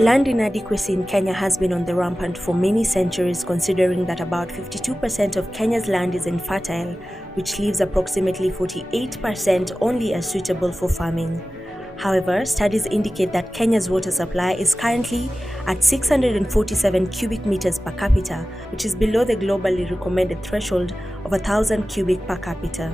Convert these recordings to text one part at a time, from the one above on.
Land inadequacy in Kenya has been on the rampant for many centuries, considering that about 52% of Kenya's land is infertile, which leaves approximately 48% only as suitable for farming. However, studies indicate that Kenya's water supply is currently at 647 cubic meters per capita, which is below the globally recommended threshold of 1,000 cubic per capita.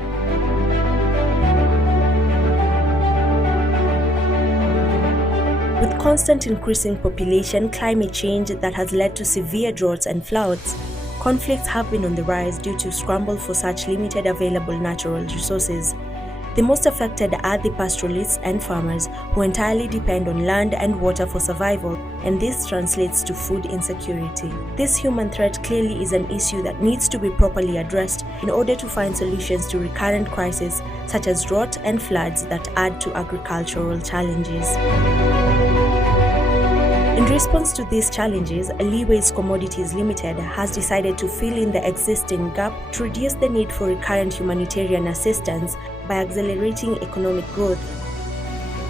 With constant increasing population, climate change that has led to severe droughts and floods, conflicts have been on the rise due to scramble for such limited available natural resources. The most affected are the pastoralists and farmers, who entirely depend on land and water for survival, and this translates to food insecurity. This human threat clearly is an issue that needs to be properly addressed in order to find solutions to recurrent crises such as drought and floods that add to agricultural challenges. In response to these challenges, Leeway's Commodities Limited has decided to fill in the existing gap to reduce the need for recurrent humanitarian assistance by accelerating economic growth.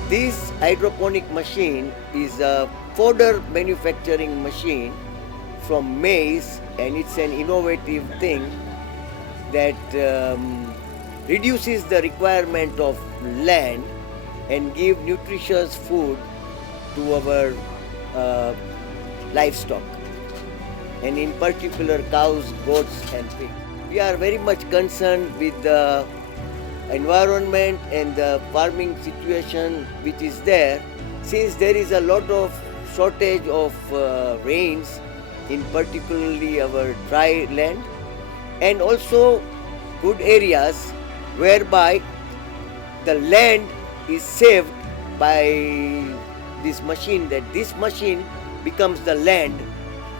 This hydroponic machine is a fodder manufacturing machine from maize, and it's an innovative thing that reduces the requirement of land and give nutritious food to our livestock, and in particular cows, goats and pigs. We are very much concerned with the environment and the farming situation which is there, since there is a lot of shortage of rains in particularly our dry land, and also good areas whereby the land is saved by this machine, that this machine becomes the land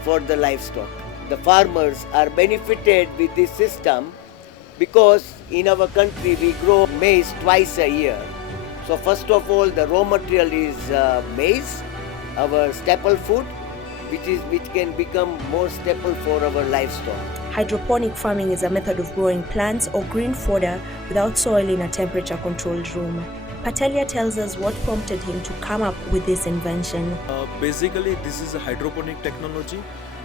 for the livestock. The farmers are benefited with this system because in our country we grow maize twice a year. So first of all, the raw material is maize, our staple food, which can become more staple for our livestock. Hydroponic farming is a method of growing plants or green fodder without soil in a temperature-controlled room. Patelia tells us what prompted him to come up with this invention. Basically, this is a hydroponic technology.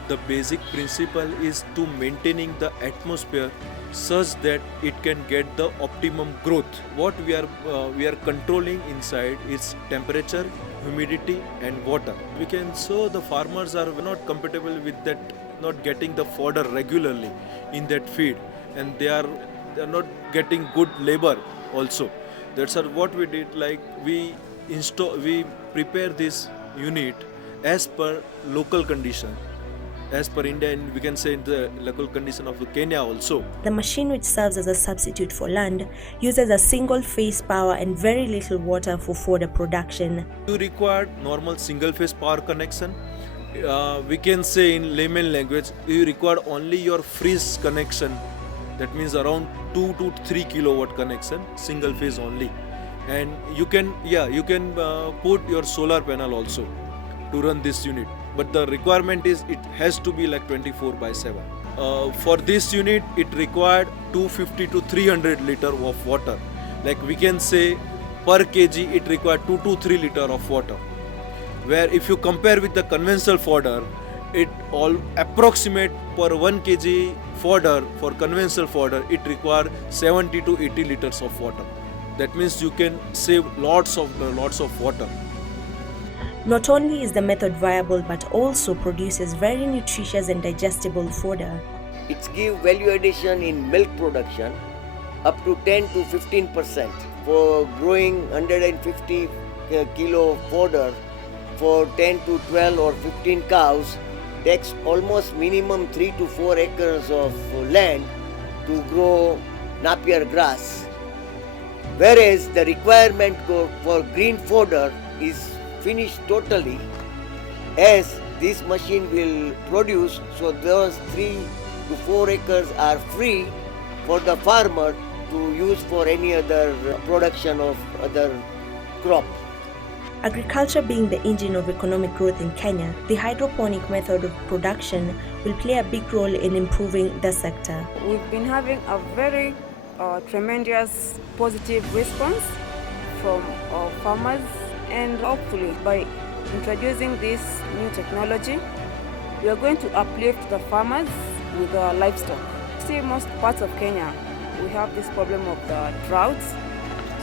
The basic principle is to maintaining the atmosphere such that it can get the optimum growth. What we are controlling inside is temperature, humidity and water. We can so the farmers are not compatible with that, not getting the fodder regularly in that feed, and they are not getting good labor also. That's what we did. Like we prepare this unit as per local condition, as per India, and we can say the local condition of Kenya also. The machine, which serves as a substitute for land, uses a single phase power and very little water for fodder production. You require normal single phase power connection. We can say in layman language, you require only your freeze connection. That means around 2 to 3 kilowatt connection, single phase only. And you can put your solar panel also to run this unit. But the requirement is it has to be like 24/7. For this unit, it required 250 to 300 liter of water. Like we can say per kg, it required 2 to 3 liter of water. Where if you compare with the conventional fodder, it all approximate per 1 kg fodder, for conventional fodder, it requires 70 to 80 liters of water. That means you can save lots of water. Not only is the method viable, but also produces very nutritious and digestible fodder. It gives value addition in milk production up to 10 to 15%. For growing 150 kilo fodder for 10 to 12 or 15 cows, takes almost minimum 3 to 4 acres of land to grow Napier grass. Whereas the requirement for green fodder is finished totally, as this machine will produce, so those 3 to 4 acres are free for the farmer to use for any other production of other crop. Agriculture being the engine of economic growth in Kenya, the hydroponic method of production will play a big role in improving the sector. We've been having a very tremendous positive response from our farmers, and hopefully by introducing this new technology, we are going to uplift the farmers with the livestock. See, most parts of Kenya, we have this problem of the droughts.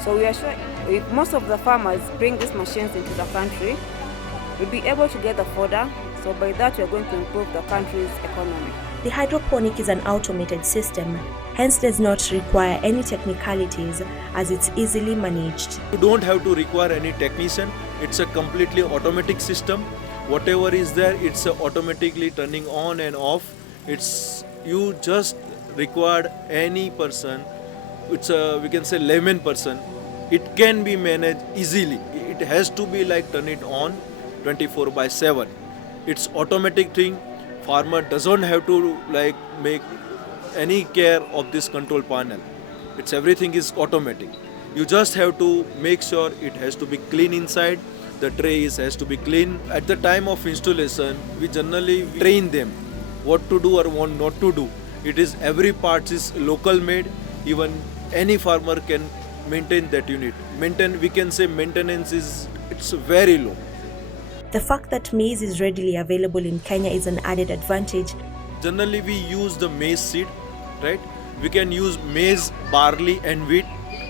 So we are sure if most of the farmers bring these machines into the country, we'll be able to get the fodder. So by that, we are going to improve the country's economy. The hydroponic is an automated system, hence does not require any technicalities as it's easily managed. You don't have to require any technician. It's a completely automatic system. Whatever is there, it's automatically turning on and off. You just required any person. It's a, we can say, layman person. It can be managed easily. It has to be like turn it on 24/7. It's automatic thing. Farmer doesn't have to like make any care of this control panel. It's everything is automatic. You just have to make sure it has to be clean inside. The tray has to be clean. At the time of installation, we generally train them what to do or what not to do. It is every part is local made. Even any farmer can maintain that unit. We can say maintenance it's very low. The fact that maize is readily available in Kenya is an added advantage. Generally, we use the maize seed, right? We can use maize, barley, and wheat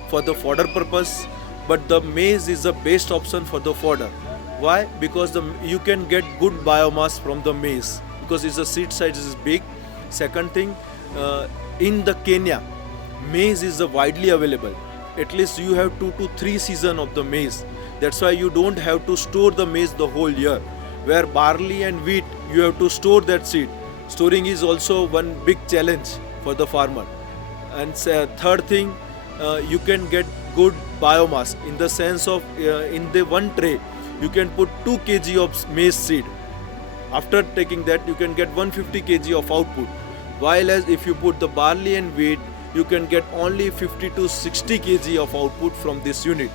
for the fodder purpose, but the maize is the best option for the fodder. Why? Because you can get good biomass from the maize because the seed size is big. Second thing, in the Kenya, maize is widely available. At least you have 2 to 3 seasons of the maize. That's why you don't have to store the maize the whole year. Where barley and wheat, you have to store that seed. Storing is also one big challenge for the farmer. And third thing, you can get good biomass in the sense of in the one tray, you can put 2 kg of maize seed. After taking that, you can get 150 kg of output. While as if you put the barley and wheat, you can get only 50 to 60 kg of output from this unit.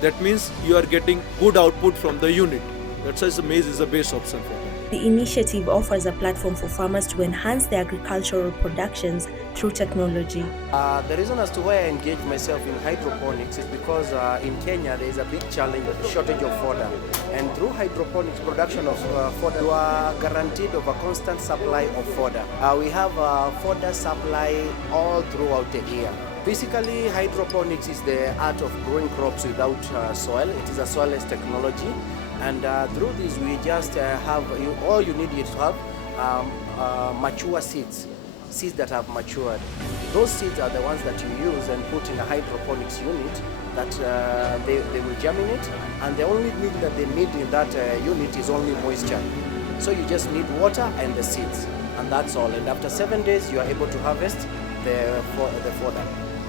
That means you are getting good output from the unit. That's why the maize is the best option for them. The initiative offers a platform for farmers to enhance their agricultural productions through technology. The reason as to why I engaged myself in hydroponics is because in Kenya there is a big challenge with the shortage of fodder. And through hydroponics, production of fodder, you are guaranteed of a constant supply of fodder. We have fodder supply all throughout the year. Basically, hydroponics is the art of growing crops without soil. It is a soilless technology, and through this we just all you need is to have mature seeds that have matured. Those seeds are the ones that you use and put in a hydroponics unit that they will germinate, and the only thing that they need in that unit is only moisture. So you just need water and the seeds, and that's all. And after 7 days, you are able to harvest the fodder.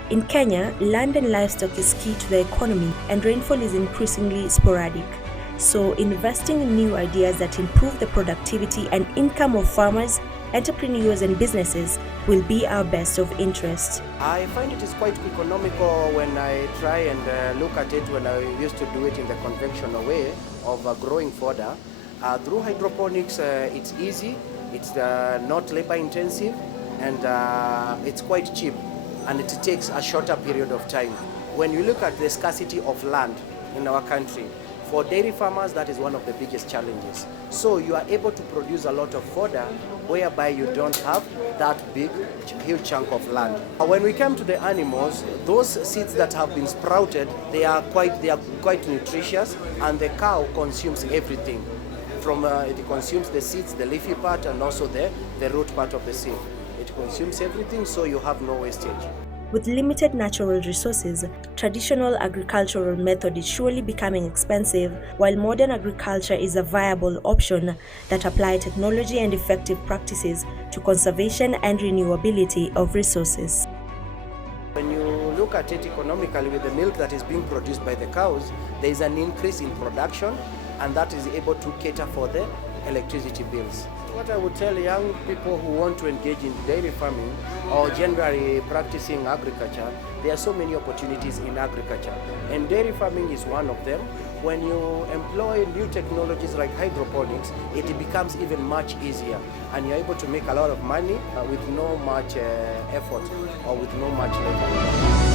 In Kenya, land and livestock is key to the economy and rainfall is increasingly sporadic. So investing in new ideas that improve the productivity and income of farmers, entrepreneurs and businesses will be our best of interest. I find it is quite economical when I try and look at it when I used to do it in the conventional way of growing fodder. Through hydroponics, it's easy, it's not labor intensive, and it's quite cheap. And it takes a shorter period of time. When you look at the scarcity of land in our country, for dairy farmers, that is one of the biggest challenges. So you are able to produce a lot of fodder whereby you don't have that huge chunk of land. When we come to the animals, those seeds that have been sprouted, they are quite nutritious, and the cow consumes everything. It consumes the seeds, the leafy part, and also the root part of the seed. It consumes everything, so you have no wastage. With limited natural resources, traditional agricultural method is surely becoming expensive, while modern agriculture is a viable option that apply technology and effective practices to conservation and renewability of resources. When you look at it economically, with the milk that is being produced by the cows, there is an increase in production, and that is able to cater for the electricity bills. What I would tell young people who want to engage in dairy farming or generally practicing agriculture, there are so many opportunities in agriculture, and dairy farming is one of them. When you employ new technologies like hydroponics, it becomes even much easier, and you're able to make a lot of money with no much effort or with no much labor.